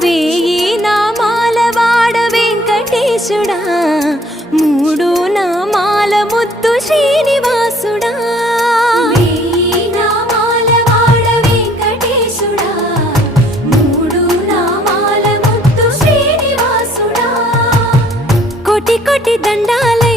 వేయి నామాల వాడ వెంకటేశుడా మూడు నామాల శ్రీనివాసుడా కొటి కొటి దండాల